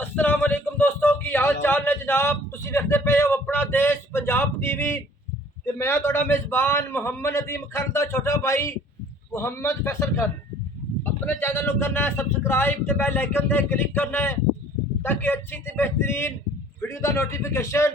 अस्सलाम वालेकुम दोस्तों की हाल चाल ने जनाब तुसी देखते पे हो अपना देश पंजाब टीवी ते मैं थोड़ा मेजबान मोहम्मद नदीम खान का छोटा भाई मोहम्मद फैसल खान। अपने चैनल को करना है सब्सक्राइब ते बेल आइकन पे क्लिक करना है ताकि अच्छी ते बेहतरीन वीडियो का नोटिफिकेशन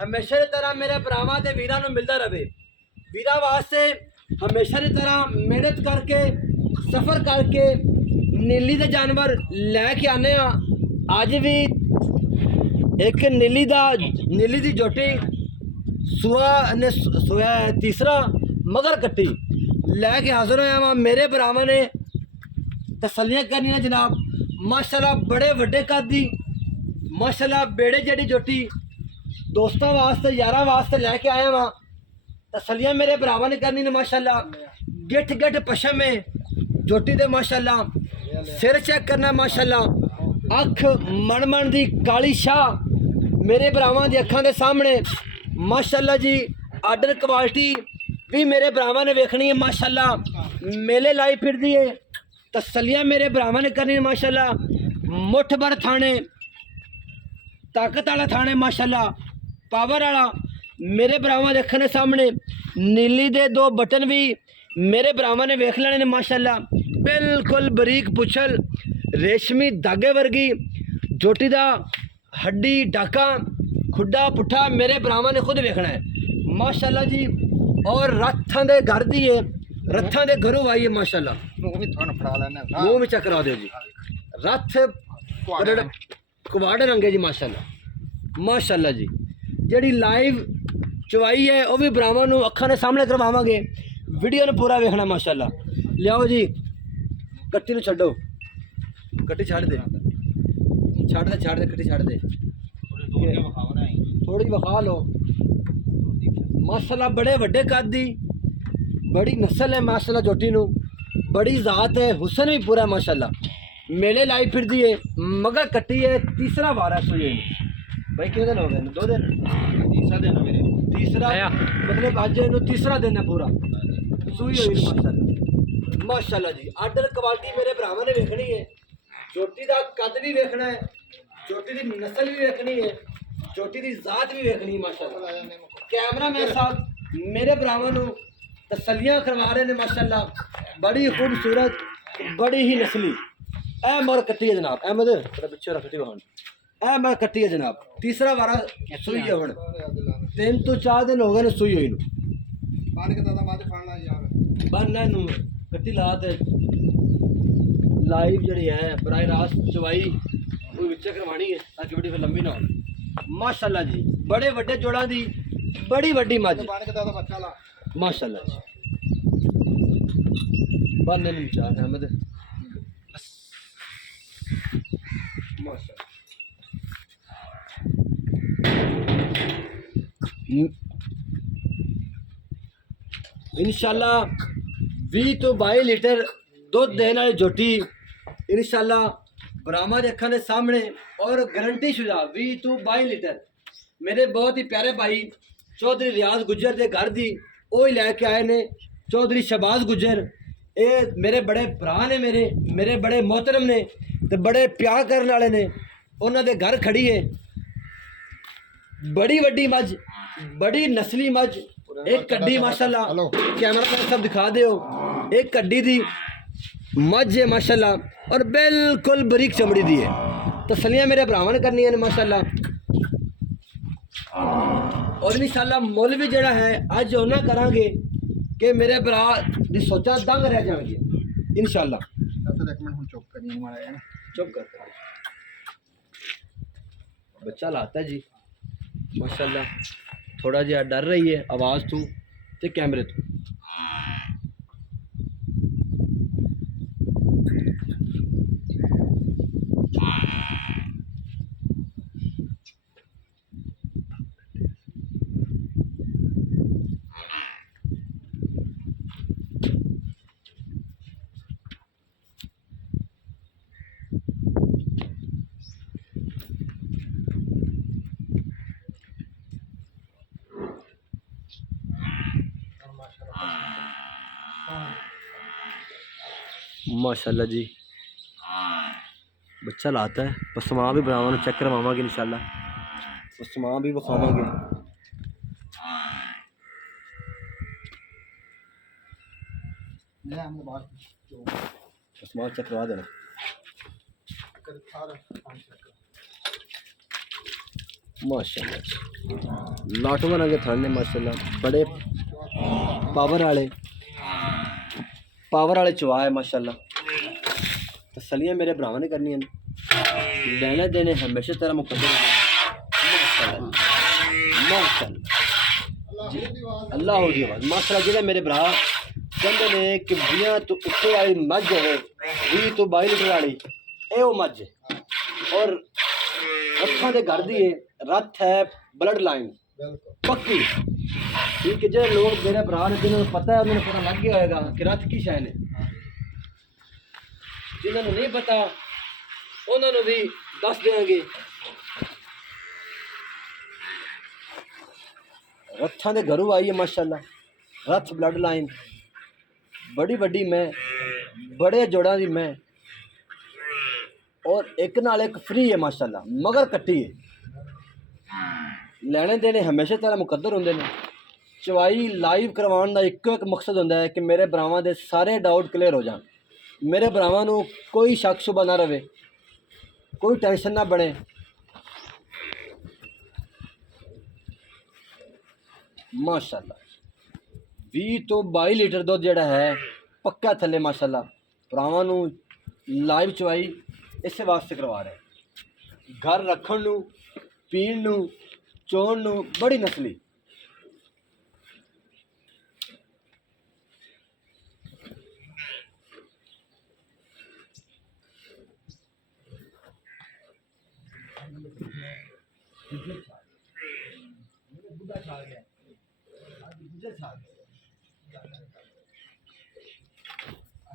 हमेशा की तरह मेरे भरावां ते वीरां नूं मिलता रहे। वीरां वास्ते हमेशा की तरह मेहनत करके सफ़र करके नीली के जानवर लैके आने अज भी एक नीली दी जोटी सुआ ने सोया तीसरा मगर कट्टी लैके हाजिर होया वहाँ मेरे भरावां ने तसलियां करनी है जनाब। माशाल्लाह बड़े वड्डे कद दी माशाल्लाह बेड़े जड़ी जोटी दोस्तों वास्ते यारां वास्ते लैके आया वहाँ तसलियां मेरे भरावां ने करनी ने माशाल्लाह। गिठ गिठ पशम है जोटी दे माशाल्लाह। सिर चेक करना माशाल्लाह। अख मन मन दी काली शाह मेरे भरावां दी अखां दे सामने माशाल्लाह जी। आर्डर क्वालिटी भी मेरे भरावां ने वेखनी है माशाल्लाह। मेले लाई फिरदी है तसलियां मेरे भरावां ने करनी है माशाल्लाह। मुठ भर थाने ताकत वाला थाने माशाल्लाह पावर वाला मेरे भरावां दे अखां दे सामने। नीली दे दो बटन भी मेरे भरावां ने वेख लेने ने माशाल्लाह। बिल्कुल बरीक पुछल रेशमी धागे वर्गी जोटी दा हड्डी डाका खुड्डा पुट्ठा मेरे भरावां ने खुद वेखना है माशाल्लाह जी। और रथां दे घर दी है रथां दे घरों आई है माशाल्लाह। मुँह में चकरा दो जी रथ कुवाड़ रंगे जी माशाल्लाह माशाल्लाह जी। जी लाइव चवाई है वह भी भरावां नूं अखां दे सामने करवावांगे वीडियो ने पूरा वेखना माशाल्लाह। लियाओ जी कट्टी नूं छड्डो कट्टी छड़ दे कट्टी छड़ दे थोड़ी विखा लो माशाल्लाह। बड़े वड्डे कद दी बड़ी नस्ल है माशाल्लाह जोटी नूं बड़ी ज़ात है हुसन भी पूरा है माशाल्लाह। मेले लाई फिरदी है मगर कट्टी है तीसरा बार है सुई भाई कितने दिन हो गए 2 दिन तीसरा दिन है मेरे तीसरा मतलब अज इन्हूं तीसरा दिन है पूरा सुई हुई माशाल्लाह माशाल्लाह जी। आर्डर क्वालिटी मेरे भरावां ने वेखनी है जोटी का कद भी वेखना है जोटी की नस्ल भी वेखनी है जोटी की ज़ात भी वेखनी है माशाल्लाह। कैमरा मैन साहब मेरे भरावां नूं तसलियां करवा रहे हैं माशाल्लाह। बड़ी खूबसूरत बड़ी ही नस्ली ए मोर कट्टी है जनाब। अहमद तेरा पिछे रखती वहां ए मैं कट्टी है जनाब तीसरा बारा सुई है हुण 3 तो 4 दिन हो गए ने सुई हुई बनना नूं कट्टी ला ते लाइव जी है बराह रास्त चवाई वो विच करवानी है ताकि वीडियो फिर लंबी ना हो माशाल्लाह जी। बड़े वड्डे जोड़ा दी बड़ी वड्डी मझ माशाल्लाह बनने नूं चाह अहमद माशाल्लाह। इंशाल्लाह 20 तो 22 लीटर दुध देने वाली जोटी इंशाल्लाह भरावां दे अखां दे सामने और गारंटी शुदा 20 तो 22 लीटर मेरे बहुत ही प्यारे भाई चौधरी रियाज गुज्जर के घर दी वो ही लैके आए ने। चौधरी शहबाज गुज्जर ये मेरे बड़े भरा ने मेरे बड़े मोहतरम ने तो बड़े प्यार करने वाले ने उन्होंने दे घर खड़ी है बड़ी वड्डी मझ बड़ी नस्ली मझ एक कड्डी माशाल्लाह। कैमरा मैन सब दिखा दो एक कड्डी दी मझ है माशाल्लाह और बिल्कुल बरीक चमड़ी दी है तसलियां मेरे भरावां ने करनी है माशाल्लाह। और इंशाल्लाह मुल भी जड़ा है अज उन्ना करांगे कि मेरे भरा दी सोचा दंग रह जाएंगे इंशाल्लाह। चुप कर बच्चा लाता है जी माशाल्लाह। थोड़ा जिहा डर रही है आवाज़ तू ते कैमरे तू माशाल्लाह जी। बच्चा लाता है पसमा भी बनावा चेक करवावांगे इंशाल्लाह पसमा भी विखावांगे पसमा चेक करवा देना माशाल्लाह लाटवान के थाने माशाल्लाह बड़े पावर वाले चवा है माशाल्लाह तसलियां मेरे भरावां ने करनी लेने देने हमेशा तेरा मुकद्दर माशाल्लाह अल्लाह हो दी आवाज़ माशाल्लाह जेड़ा मेरे भरा कहते ने कि 20 तो उत्ते वाली मझ है 20 तो 22 लीटर वाली ए वो मझ और रथा के घर दी रथ है ब्लड लाइन पक्की ठीक है जो लोग मेरे भरा ने जिन्होंने पता है उन्होंने पता लग गया होगा कि रथ की शय ने जिन्होंने नहीं पता उन्होंने भी दस देंगे रथा के घरों आई है माशाल्लाह रथ ब्लड लाइन बड़ी वड्डी मैं बड़े जोड़ा दी मैं और एक नाल एक फ्री है माशाल्लाह मगर कट्टी है लेने देने हमेशा तेरा मुकद्दर होंगे ने चवाई लाइव करवाने का एक मकसद होता है कि मेरे भरावां दे सारे डाउट क्लियर हो जाए मेरे भरावां नूं कोई शक शुबा ना रहे कोई टेंशन ना बने माशाल्लाह 20 तो 22 लीटर दुध जिहड़ा है पक्का थले माशाल्लाह भरावां नूं लाइव चवाई इस वास्ते करवा रहे घर रखण नूं पीण नूं चोण नूं बड़ी नस्ली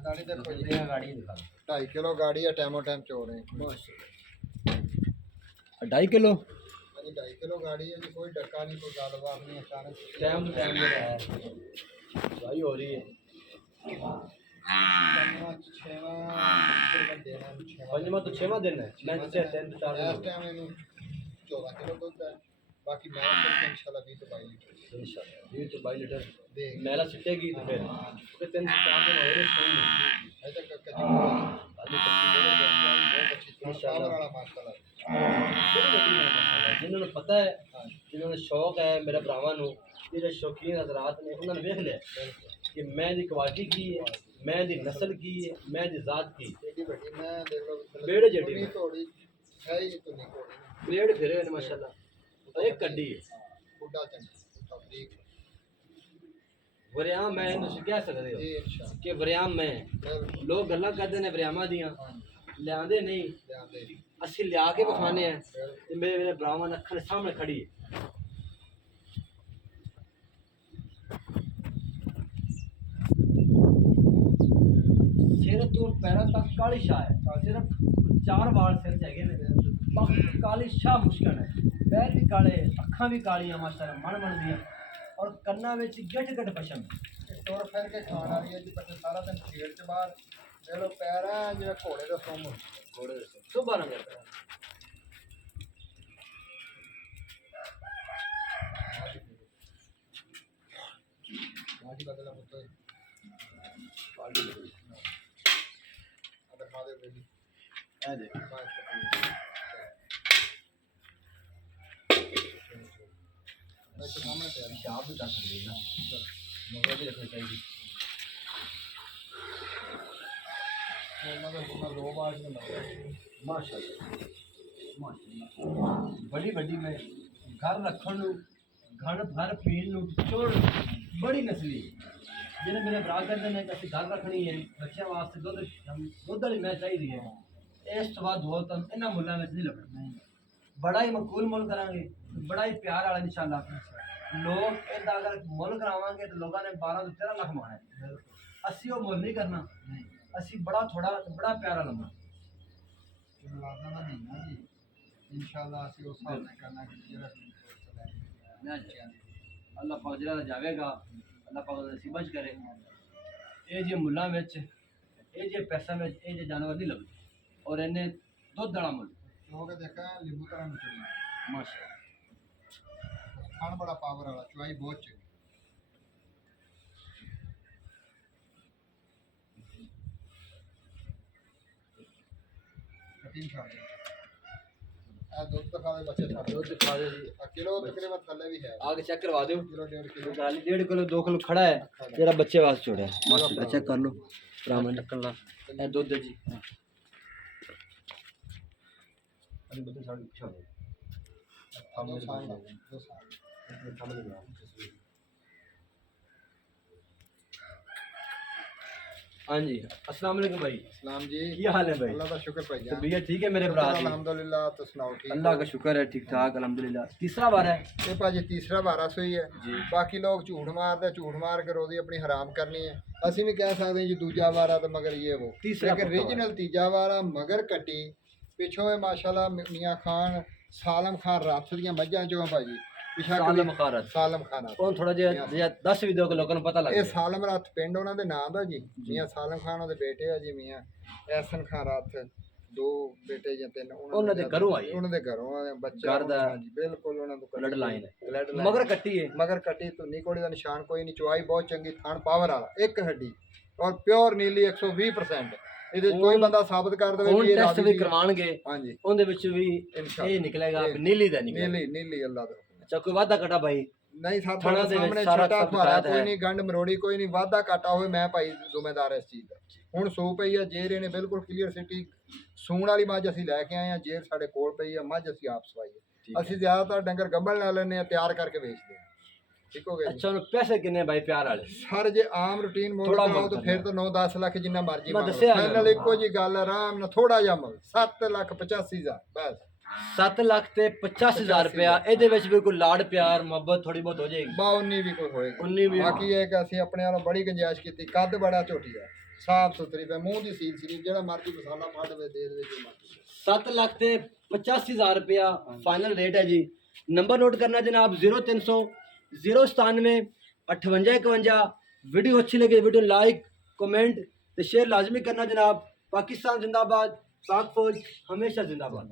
गाड़ी देखो जी 2.5 किलो गाड़ी है टाइमो टाइम चो रहे हैं 2.5 किलो 2.5 किलो गाड़ी है जी कोई डक्का नहीं कोई गालबात नहीं अचानक टाइम टाइम है भाई हो रही है पंजवा तो छेवां दिन है मैं तो 3 से 4 इस टाइम इनू 14 किलो दूध है बाकी मैं इंशाल्लाह 20 से 22 लीटर इंशाल्लाह 20 से 22 लीटर देख मेला सिटेगी तो फिर उसके 3 से 4 दिन हो रहे हैं ऐसा कच्ची आलू कच्ची बहुत अच्छी इंशाल्लाह वाला माशाल्लाह जिन्होंने पता है जिन्होंने शौक है मेरे भरावां नूं जेडे शौकीन हजरात ने उन्होंने देख लिया कि मैं दी क्वालिटी की है मैं दी नस्ल की है मैं दी जात की एडी बड़ी मैं देख लो बेड़े जेडी नहीं थोड़ी है ही तो नहीं थोड़ी ब्लेड फिरे ने माशाल्लाह एक कड्डी है बुड्ढा चंगा ठीक वरियाम मैं तुम कह सकते हो जी इंशाल्लाह कि वरियाम मैं लोग गल्लां करते ने वरियामा दियां लियादे नहीं ध्यान दे असि लिया के विखाने हैं ते मेरे भरावां ने अखां सामने खड़ी है सिर तो पैरों तक काली शाह है सिर्फ 4 वाल सिर चाहिए ने बाकी काली शाह मुश्किल है पैर भी काले अखां भी कालियां माशाल्लाह मन मन दियां और कन्ना विच गट गट पशम तोड़ फिर के खाण वाली है जी बच्चे सारा दिन खेल च बाहर ले लो पैर है जिवें घोड़े दा सुम घोड़े सुबह रंग है माटी बदला मुझे अगर खादे बेली ए देख मैं तो सामने तैयार शाह भी कर सकते हैं ना मगर भी रखनी चाहिए मतलब लो बाज में लगा माशाल्लाह माशाल्लाह बड़ी बड़ी में घर रखण नूं घर भर पीण नूं चोड़ बड़ी नस्ली जिन्हें मेरे भरा कहते हैं कि असं घर रखनी है बच्चों वास्ते दुध वाली मैं चाहिए है इस तो बाद हो तो इन्होंने मुल्लों में नहीं लगना बड़ा ही मकबूल मुल करांगे बड़ा ही प्यार वाला इंशाल्लाह लोग इदा अगर मुल करावांगे तो लोगों ने 12 तो 13 लाख माना है असी वो मुल नहीं करना असी बड़ा थोड़ा बड़ा प्यारा लम्बा लादा ना नहीं ना जी इंशाल्लाह ਅਸੀਂ ਉਸ ਹਿਸਾਬ ਨਾਲ ਕਰਨਾ ਕਿ ਜਿਹੜਾ अल्लाह पाक जरा जावेगा अल्लाह पाक नसीबा च करे ये जे मुल्ला विच ये जे पैसा विच ये जे जानवर नहीं लगते और इन्हें ਦੁੱਧ ਵਾਲਾ ਮੁੱਲ ਹੋ ਕੇ ਦੇਖਾ ਲਿੰਬੂ ਤਰ੍ਹਾਂ ਨਿਕਲਣਾ ਮਾਸ਼ਾਅੱਲਾ। ਖਾਣ ਬੜਾ ਪਾਵਰ ਵਾਲਾ ਚੁਆਈ ਬਹੁਤ ਚੰਗੀ ਕਟਿੰਗ ਖਾ ਦੇ ਆ ਦੁੱਧ ਤਾਂ ਖਾ ਦੇ ਬੱਚੇ ਛੱਡ ਦੁੱਧ ਖਾ ਦੇ ਜੀ। ਕਿਲੋ ਤਕਰੀਬਨ ਥੱਲੇ ਵੀ ਹੈ ਆਗੇ ਚੈੱਕ ਕਰਵਾ ਦਿਓ। ਕਿਲੋ 1.5 ਕਿਲੋ 1.5 ਕਿਲੋ 2 ਕਿਲੋ ਖੜਾ ਹੈ ਜਿਹੜਾ ਬੱਚੇ ਵਾਸਤੇ ਛੋੜਿਆ ਮਾਸ਼ਾਅੱਲਾ। ਚੈੱਕ ਕਰ ਲਓ ਰਾਮਨ ਟੱਕਣ ਲਾ ਇਹ ਦੁੱਧ ਹੈ ਜੀ। ਅਰੇ ਬੱਚੇ ਸਾਡੇ ਪਿੱਛੇ ਦੋ ਸਾਲ ਦਾ 2 ਸਾਲ हाँ जी अस्सलाम वालेकुम भाई। सलाम जी क्या हाल है भाई? अल्लाह का शुक्र भाई तबीयत ठीक है मेरे भरा की? अल्हम्दुलिल्लाह तो सुनाओ ठीक अल्लाह का शुक्र है ठीक ठाक अल्हम्दुलिल्लाह। तीसरा बार है ये भाजी तीसरा वारा सोई है जी। बाकी लोग झूठ मार के रोजी अपनी हराम करनी है ਅਸੀਂ ਵੀ ਕਹਿ ਸਕਦੇ ਹਾਂ ਜੀ ਦੂਜਾ ਵਾਰਾ ਤਾਂ ਮਗਰ ਇਹ वो तीसरा लेकिन पक्का रीजनल तीजा वारा मगर कट्टी पिछों है माशाल्लाह मियां खान सालम खान रात ਦੀਆਂ ਮੱਝਾਂ ਚੋਂ ਭਾਜੀ ਪਿਛਾ सालम खारत ਸਾਲਮ ਖਾਨ ਉਹ ਥੋੜਾ ਜਿਹਾ 10 ਵੀ ਦਿਓ ਕਿ ਲੋਕਾਂ ਨੂੰ ਪਤਾ ਲੱਗ ਇਹ ਜਾਏ। ਸਾਲਮ ਰਾਤ ਪਿੰਡ ਉਹਨਾਂ ਦੇ ਨਾਂ ਦਾ ਜੀ ਮੀਆਂ ਸਾਲਮ ਖਾਨ ਉਹਦੇ ਬੇਟੇ ਆ ਜੀ ਮੀਆਂ ਐਸਨ ਖਾਨ ਰਾਤ 2 ਬੇਟੇ ਜਾਂ 3 ਉਹਨਾਂ ਦੇ ਘਰੋਂ ਆਏ। ਉਹਨਾਂ ਦੇ ਘਰੋਂ ਆਏ ਬੱਚੇ ਘਰ ਦਾ ਹਾਂਜੀ ਬਿਲਕੁਲ ਉਹਨਾਂ ਤੋਂ ਬਲੱਡ ਲਾਈਨ ਹੈ ਬਲੱਡ ਮਗਰ ਕੱਟੀ ਹੈ ਮਗਰ ਕੱਟੀ ਧੁੰਨੀ ਕੋੜੀ ਦਾ ਨਿਸ਼ਾਨ ਕੋਈ ਨਹੀਂ ਚੁਆਈ ਬਹੁਤ ਚੰਗੀ ਥਣ ਪਾਵਰ ਵਾਲਾ ਇੱਕ ਹੱਡੀ ਔਰ ਪਿਓਰ ਨੀਲੀ 120% ਇਹਦੇ ਕੋਈ ਬੰਦਾ ਸਾਬਤ ਕਰ ਦੇਵੇ ਹੁਣ ਵੀ ਇਹ ਟੈਸਟ ਰਾਜੀ ਵੀ ਦੀ- ਕਰਵਾਉਣਗੇ ਹਾਂਜੀ ਉਹਦੇ ਵਿੱਚ ਵੀ ਇਨਸ਼ਾਅੱਲਾ ਇਹ ਨਿਕਲੇਗਾ ਨੀਲੀ ਦਾ ਨਿਕਲੇਗਾ। ਨੀਲੀ ਅੱਲਾ ਦਾ ਅੱਛਾ ਕੋਈ ਵਾਦਾ ਕਟਾ ਭਾਈ ਨਹੀਂ ਸਾਹਿਬ ਥਣਾ ਤੁਹਾਡੇ ਦੇ ਵਿੱਚ ਸਾਹਮਣੇ ਸਾਰਾ ਛੋਟਾ ਸਭ ਭਾਰਾ ਬਕਾਇਦਾ ਕੋਈ ਹੈ। ਨਹੀਂ ਗੰਢ ਮਰੋੜੀ ਕੋਈ ਨਹੀਂ ਵਾਧਾ ਘਾਟਾ ਹੋਵੇ ਮੈਂ ਭਾਈ ਜ਼ਿੰਮੇਦਾਰ ਇਸ ਚੀਜ਼ ਦਾ ਹੁਣ ਸੂ ਪਈ ਆ ਜੇਰ ਇਹਨੇ ਬਿਲਕੁਲ ਕਲੀਅਰ ਸਿਟੀ ਸੂਣ ਵਾਲੀ ਮੱਝ ਅਸੀਂ ਲੈ ਕੇ ਆਏ ਆ ਜੇਰ ਸਾਡੇ ਕੋਲ ਪਈ ਆ ਮੱਝ ਅਸੀਂ ਆਪ ਸਵਾਈ ਆ ਅਸੀਂ ਜ਼ਿਆਦਾਤਰ ਡੰਗਰ ਗੱਭਣ ਲੈ ਲੈਂਦੇ ਆ ਤਿਆਰ ਕਰਕੇ ਵੇਚਦੇ ਆ ਠੀਕ ਹੋ ਗਿਆ ਜੀ ਅੱਛਾ ਉਹਨੂੰ ਪੈਸੇ ਕਿੰਨੇ ਭਾਈ ਪਿਆਰ ਵਾਲੇ? ਸਰ ਜੇ ਆਮ ਰੂਟੀਨ ਮੋੜ ਥੋੜ੍ਹਾ ਕਰਾਓ ਬਹੁਤ ਤਾਂ ਫਿਰ ਤਾਂ 9-10 ਲੱਖ ਜਿੰਨਾ ਮਰਜ਼ੀ ਮੈਂ ਮੰਗ ਦੱਸਿਆ ਲਓ ਫਾਈਨਲ ਇੱਕੋ ਜੀ ਗੱਲ ਆਰਾਮ ਨਾਲ ਥੋੜਾ ਜਿਹਾ ਮੁੱਲ 7,85,000 ਬਸ 7 ਲੱਖ ਤੇ 85,000 ਰੁਪਇਆ ਇਹਦੇ ਵਿੱਚ ਵੀ ਕੋਈ ਲਾੜ ਪਿਆਰ ਮੁਹੱਬਤ ਥੋੜੀ ਬਹੁਤ ਹੋ ਜਾਏਗੀ। 19 ਵੀ ਕੋਈ ਹੋਏਗਾ 19 ਵੀ ਬਾਕੀ ਇਹ ਕਿ ਅਸੀਂ ਆਪਣੇ ਵੱਲੋਂ ਬੜੀ ਗੁੰਜਾਇਸ਼ ਕੀਤੀ ਕੱਦ ਬੜਾ ਝੋਟੀ ਆ ਸਾਫ ਸੁਥਰੀ ਪੈ ਮੂੰਹ ਦੀ ਸੀਲ ਸੀਲ ਜਿਹੜਾ ਮਰਜ਼ੀ ਮਸਾਲਾ ਪਾ ਦੇਵੇ ਦੇ ਦੇਵੇ ਜੋ ਮਰਜ਼ੀ 7 ਲੱਖ ਤੇ 85,000 रुपया फाइनल रेट है जी। नंबर नोट करना जनाब 0300 097 58 51। वीडियो अच्छी लगे वीडियो लाइक कमेंट तो शेयर लाजमी करना जनाब। पाकिस्तान जिंदाबाद, पाक फौज हमेशा जिंदाबाद।